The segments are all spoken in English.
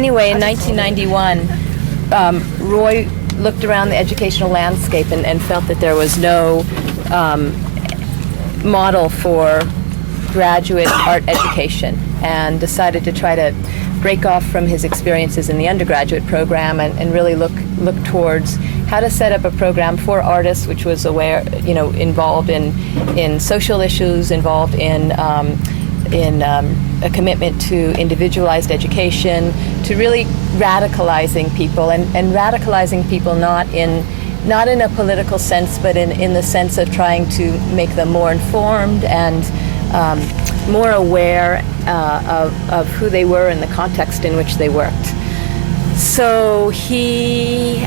Anyway, in 1991, Roy looked around the educational landscape and felt that there was no model for graduate art education, and decided to try to break off from his experiences in the undergraduate program and really look towards how to set up a program for artists which was involved in social issues, involved in a commitment to individualized education, to really radicalizing people, and radicalizing people not in a political sense, but in the sense of trying to make them more informed and more aware of who they were and the context in which they worked. So he,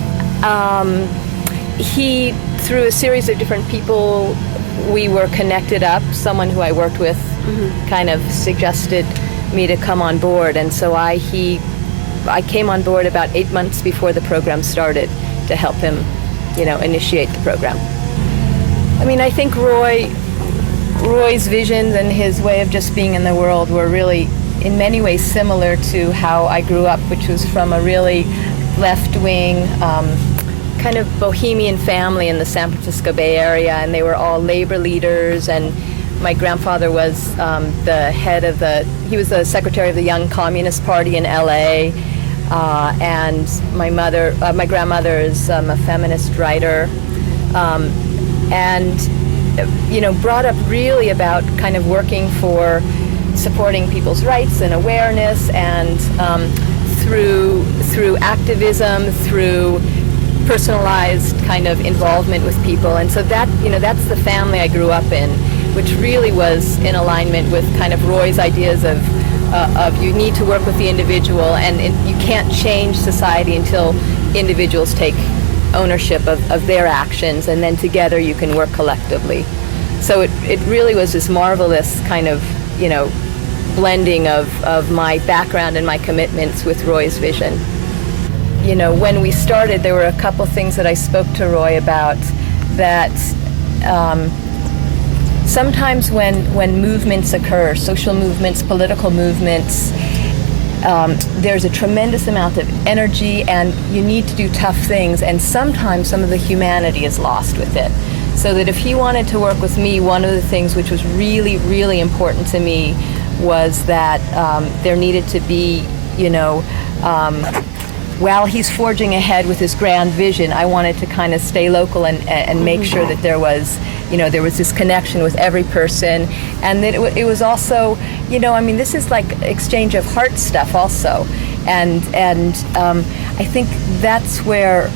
through a series of different people, we were connected up. Someone who I worked with kind of suggested me to come on board, and so I came on board about 8 months before the program started to help him, initiate the program. I mean, I think Roy's visions and his way of just being in the world were really, in many ways, similar to how I grew up, which was from a really left-wing, kind of bohemian family in the San Francisco Bay Area, and they were all labor leaders, and my grandfather was he was the secretary of the Young Communist Party in LA, and my grandmother is a feminist writer, and brought up really about kind of working for supporting people's rights and awareness, and through activism, through personalized kind of involvement with people. And so that's the family I grew up in, which really was in alignment with kind of Roy's ideas of you need to work with the individual, and you can't change society until individuals take ownership of their actions, and then together you can work collectively. So it really was this marvelous kind of, blending of my background and my commitments with Roy's vision. When we started, there were a couple things that I spoke to Roy about, that sometimes when movements occur, social movements, political movements, there's a tremendous amount of energy, and you need to do tough things, and sometimes some of the humanity is lost with it. So that if he wanted to work with me, one of the things which was really, really important to me was that there needed to be, while he's forging ahead with his grand vision, I wanted to kind of stay local and make sure that there was this connection with every person, and that it was also, this is like exchange of heart stuff also, and I think that's where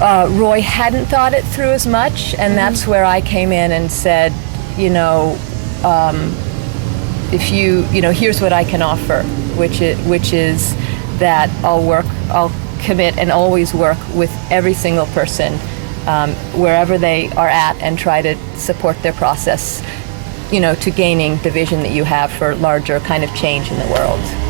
Roy hadn't thought it through as much, and that's where I came in and said, if here's what I can offer, which is that I'll commit and always work with every single person, wherever they are at, and try to support their process, to gaining the vision that you have for larger kind of change in the world.